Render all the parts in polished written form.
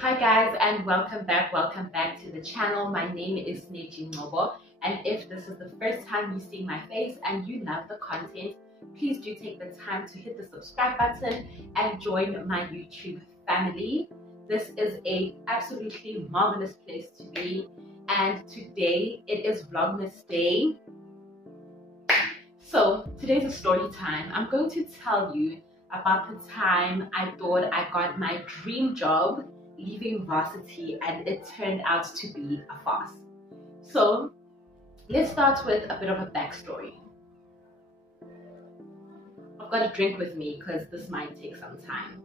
Hi guys, and welcome back to the channel. My name is Neji Nobo, and if this is the first time you see my face and you love the content, please do take the time to hit the subscribe button and join my YouTube family. This is a absolutely marvelous place to be, and today it is Vlogmas Day. So today's a story time. I'm going to tell you about the time I thought I got my dream job leaving varsity and it turned out to be a farce. So let's start with a bit of a backstory. I've got a drink with me because this might take some time.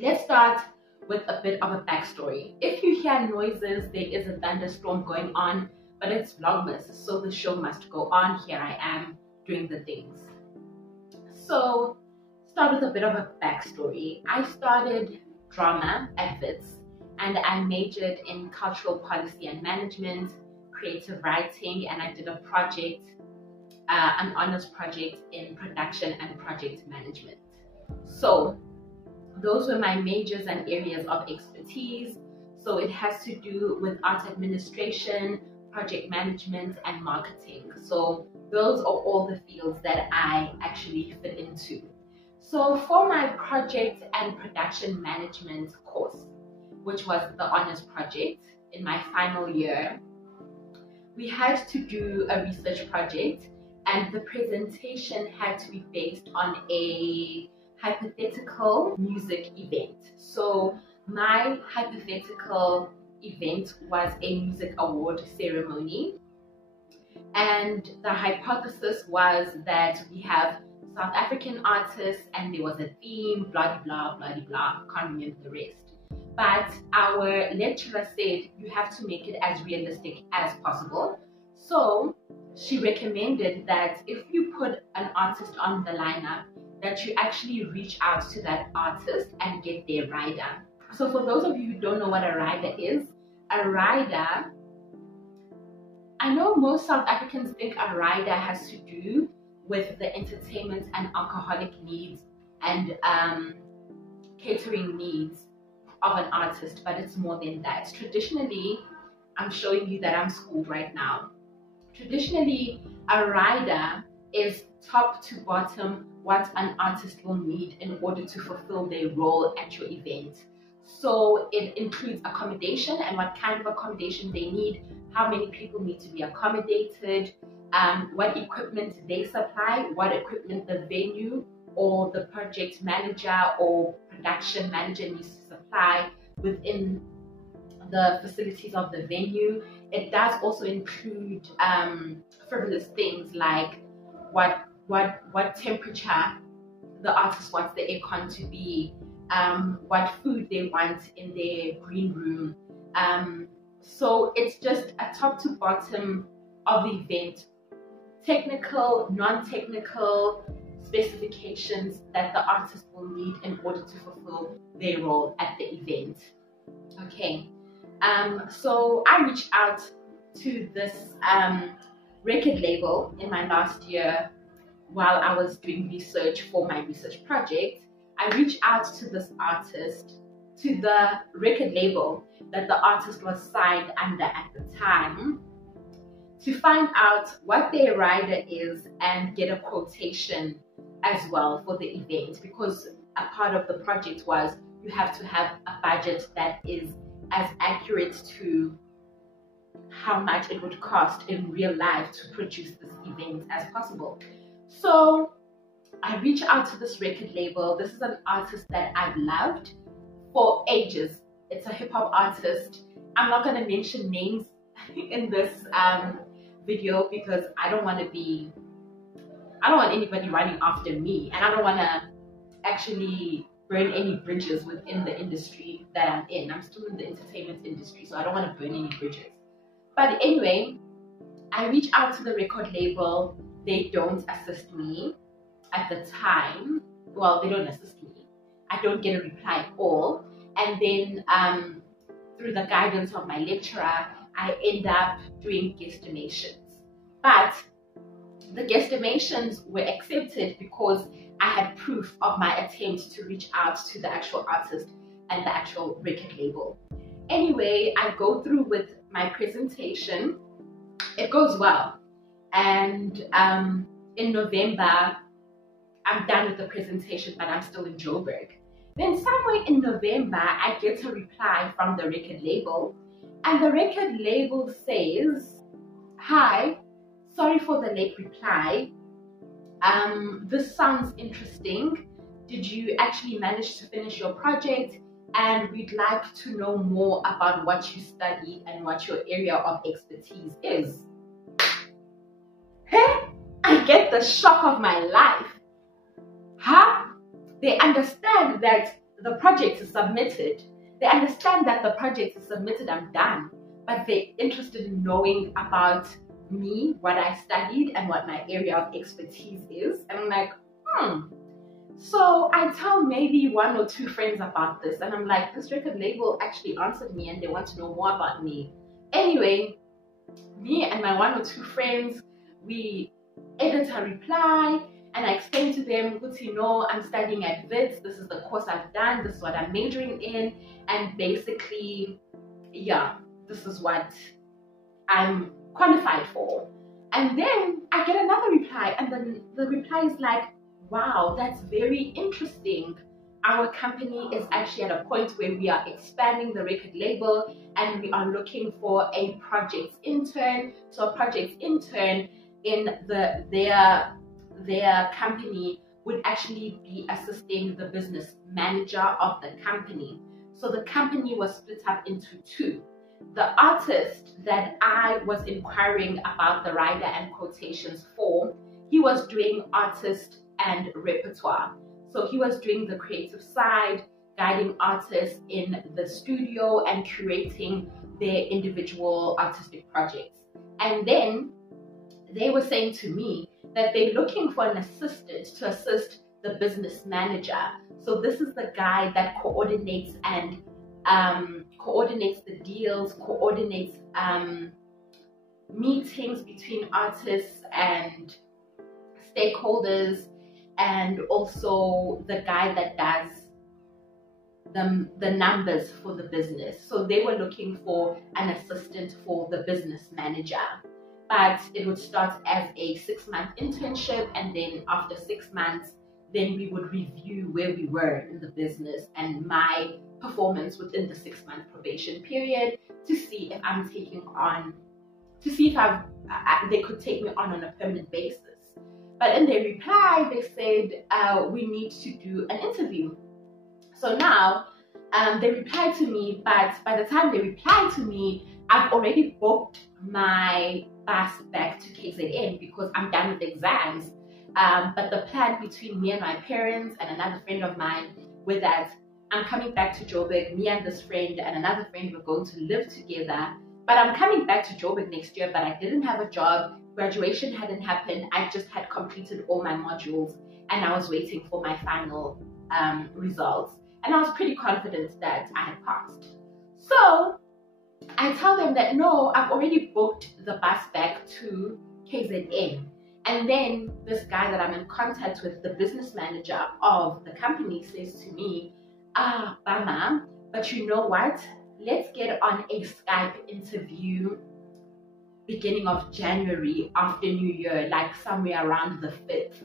Let's start with a bit of a backstory. If you hear noises, there is a thunderstorm going on, but it's Vlogmas, so the show must go on. Here I am doing the things. So start with a bit of a backstory. I started drama at Wits and I majored in cultural policy and management, creative writing, and I did a project, an honors project in production and project management. So those were my majors and areas of expertise. So it has to do with art administration, project management, and marketing. So those are all the fields that I actually fit into. So for my project and production management course, which was the honors project in my final year, we had to do a research project and the presentation had to be based on a hypothetical music event. So my hypothetical event was a music award ceremony, and the hypothesis was that we have South African artists and there was a theme, blah blah blah blah blah, can't remember the rest. But our lecturer said you have to make it as realistic as possible. So she recommended that if you put an artist on the lineup, that you actually reach out to that artist and get their rider. So for those of you who don't know what a rider is, a rider, I know most South Africans think a rider has to do with the entertainment and alcoholic needs and catering needs of an artist, but it's more than that. Traditionally, I'm showing you that I'm schooled right now. Traditionally, a rider is top to bottom what an artist will need in order to fulfill their role at your event. So it includes accommodation and what kind of accommodation they need, how many people need to be accommodated, what equipment they supply, what equipment the venue or the project manager or production manager needs to supply within the facilities of the venue. It does also include frivolous things like what temperature the artist wants the aircon to be, what food they want in their green room. So it's just a top to bottom of the event, technical, non-technical specifications that the artist will need in order to fulfill their role at the event. Okay, so I reached out to this record label in my last year while I was doing research for my research project. I reached out to this artist, to the record label that the artist was signed under at the time, to find out what their rider is and get a quotation as well for the event, because a part of the project was you have to have a budget that is as accurate to how much it would cost in real life to produce this event as possible. So I reached out to this record label. This is an artist that I've loved for ages. It's a hip-hop artist. I'm not going to mention names in this video because I don't want anybody running after me, and I don't want to actually burn any bridges within the industry that I'm in. I'm still in the entertainment industry, so I don't want to burn any bridges. But anyway, I reach out to the record label. They don't assist me at the time. Well, they don't assist me. I don't get a reply at all. And then through the guidance of my lecturer, I end up doing guesstimations. But the guesstimations were accepted because I had proof of my attempt to reach out to the actual artist and the actual record label. Anyway, I go through with my presentation. It goes well. And in November, I'm done with the presentation, but I'm still in Joburg. Then somewhere in November, I get a reply from the record label. And the record label says, "Hi, sorry for the late reply. This sounds interesting. Did you actually manage to finish your project? And we'd like to know more about what you study and what your area of expertise is." Hey, I get the shock of my life. Huh? They understand that the project is submitted. They understand that the project is submitted, I'm done. But they're interested in knowing about me, what I studied, and what my area of expertise is. And I'm like, So I tell maybe 1 or 2 friends about this, and I'm like, this record label actually answered me and they want to know more about me. Anyway, me and my 1 or 2 friends, we edit a reply, and I explain to them, I'm studying at Wits, this is the course I've done, this is what I'm majoring in, and basically, yeah, this is what I'm qualified for. And then I get another reply, and then the reply is like, wow, that's very interesting. Our company is actually at a point where we are expanding the record label and we are looking for a project intern. So a project intern in their company would actually be assisting the business manager of the company. So the company was split up into 2. The artist that I was inquiring about the rider and quotations for, he was doing artist and repertoire. So he was doing the creative side, guiding artists in the studio and curating their individual artistic projects. And then they were saying to me that they're looking for an assistant to assist the business manager. So this is the guy that coordinates and coordinates the deals, coordinates meetings between artists and stakeholders, and also the guy that does the numbers for the business. So they were looking for an assistant for the business manager. But it would start as a 6-month internship, and then after 6 months, then we would review where we were in the business and my performance within the 6-month probation period to see if I'm taking on, to see if they could take me on a permanent basis. But in their reply, they said, we need to do an interview. So now they replied to me, but by the time they replied to me, I've already booked my bus back to KZN because I'm done with exams. But the plan between me and my parents and another friend of mine was that I'm coming back to Joburg. Me and this friend and another friend were going to live together. But I'm coming back to Joburg next year, but I didn't have a job. Graduation hadn't happened. I just had completed all my modules and I was waiting for my final results. And I was pretty confident that I had passed. So I tell them that no, I've already booked the bus back to KZN. And then this guy that I'm in contact with, the business manager of the company, says to me, Bama, but you know what? Let's get on a Skype interview beginning of January after New Year, like somewhere around the 5th.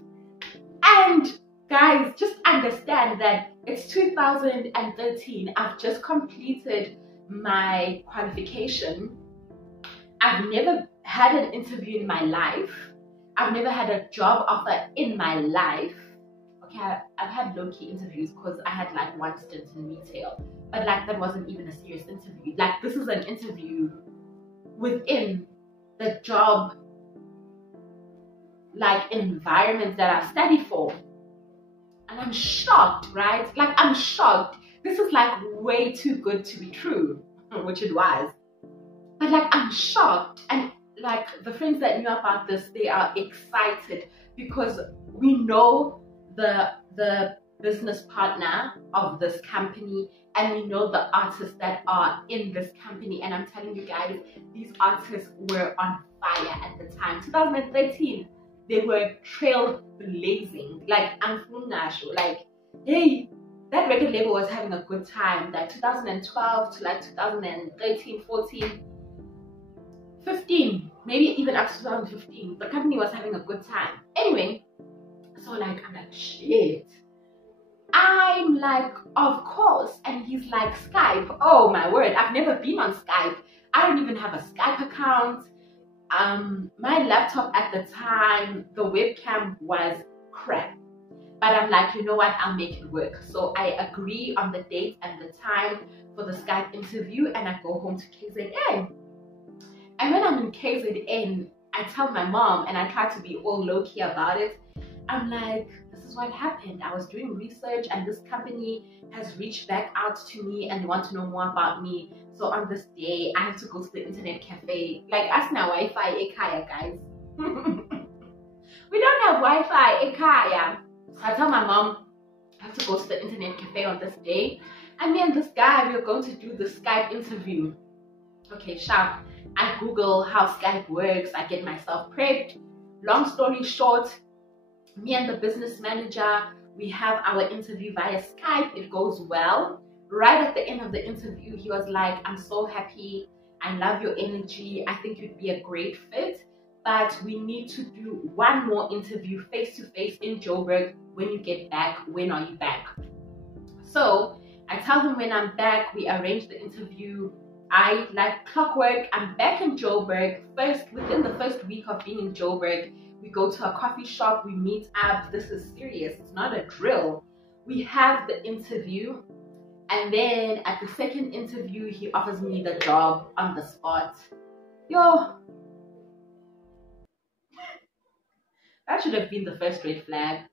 And guys, just understand that it's 2013. I've just completed my qualification. I've never had an interview in my life. I've never had a job offer in my life. Okay, I've had low-key interviews because I had like one stint in retail, but like that wasn't even a serious interview. Like this is an interview within the job like environment that I studied for. And I'm shocked, right? Like I'm shocked. This is like way too good to be true, which it was. But like I'm shocked, and like the friends that knew about this, they are excited because we know the business partner of this company and we know the artists that are in this company. And I'm telling you guys, these artists were on fire at the time. 2013, they were trailblazing. Like I'm from Nashville. Like, hey, that record label was having a good time. Like 2012 to like 2013, 14, 15, maybe even up to 2015. The company was having a good time. Anyway, so like I'm like, shit. I'm like, of course. And he's like, Skype. Oh my word, I've never been on Skype. I don't even have a Skype account. My laptop at the time, the webcam was crap. But I'm like, you know what, I'll make it work. So I agree on the date and the time for the Skype interview, and I go home to KZN. And when I'm in KZN, I tell my mom, and I try to be all low-key about it. I'm like, this is what happened. I was doing research, and this company has reached back out to me, and they want to know more about me. So on this day, I have to go to the internet cafe. Like, us now Wi-Fi ekaya, guys. We don't have Wi-Fi ekaya. So I tell my mom, I have to go to the internet cafe on this day. And me and this guy, we're going to do the Skype interview. Okay, sharp. I Google how Skype works. I get myself prepped. Long story short, me and the business manager, we have our interview via Skype. It goes well. Right at the end of the interview, he was like, I'm so happy. I love your energy. I think you'd be a great fit. But we need to do one more interview face-to-face in Joburg when you get back. When are you back? So I tell him when I'm back, we arrange the interview. I, like clockwork, I'm back in Joburg. Within the first week of being in Joburg, we go to a coffee shop, we meet up. This is serious, it's not a drill. We have the interview, and then at the second interview, he offers me the job on the spot. Yo, that should have been the first red flag.